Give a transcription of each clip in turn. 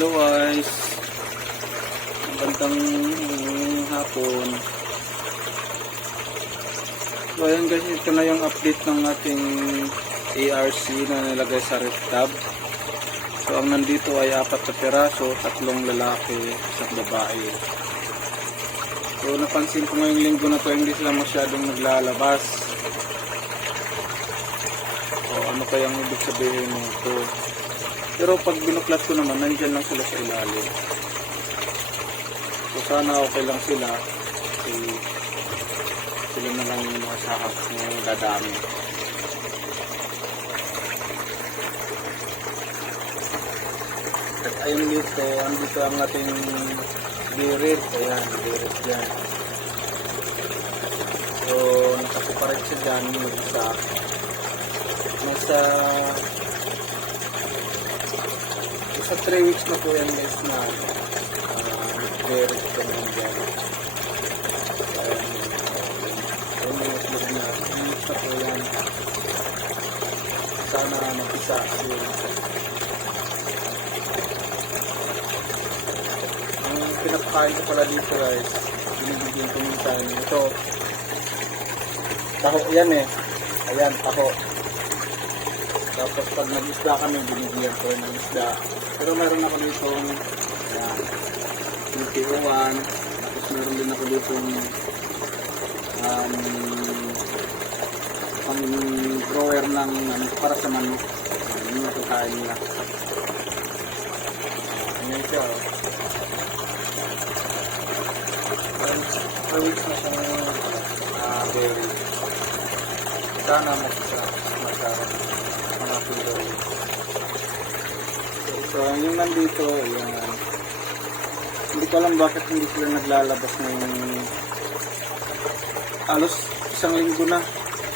Hello guys, magandang hapon. So ayan guys, ito na yung update ng ating ARC na nilagay sa ref tab. So ang nandito ay 4 na piraso, 3 lalaki, 1 babae. So napansin ko ngayong linggo na to, hindi sila masyadong naglalabas. So ano kayang ibig sabihin nito? Pero pag binuklat ko naman, nandyan lang sila sa ilalim. So sana okay lang sila. Kasi sila na lang yung mga sahak na dadami. At ayun dito, andito ang ating birit. Ayan, birit dyan. So nakaseparate siya dyan yung isa. Sa 3 weeks na po yan guys na birit ko naman dyan. Ayun yung itlog na weeks na po yan. Sana mag-isa yun. Ang pinapakain ko pala dito guys, binibigyan ko minsan ito, taho yan eh. Ayan, taho. Tapos pag nag-isda kami, binibigyan ko ng isda. Pero meron ako dito PTO1. Tapos meron din ako dito pang grower ng para sa manok. Yun yung kakain nila. Ayan siya. 4 weeks na siyang berry. Sana mag-isa. So yung nandito, yan. Hindi ko alam bakit hindi sila naglalabas ng halos 1 linggo na.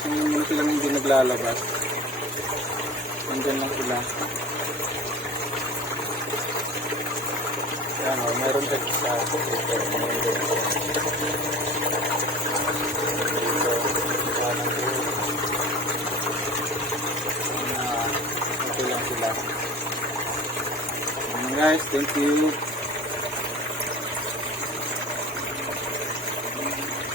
1 linggo na silang hindi naglalabas. Nandyan lang sila. Yan o, mayroon dyan sa ako. Okay lang sila. Guys, thank you.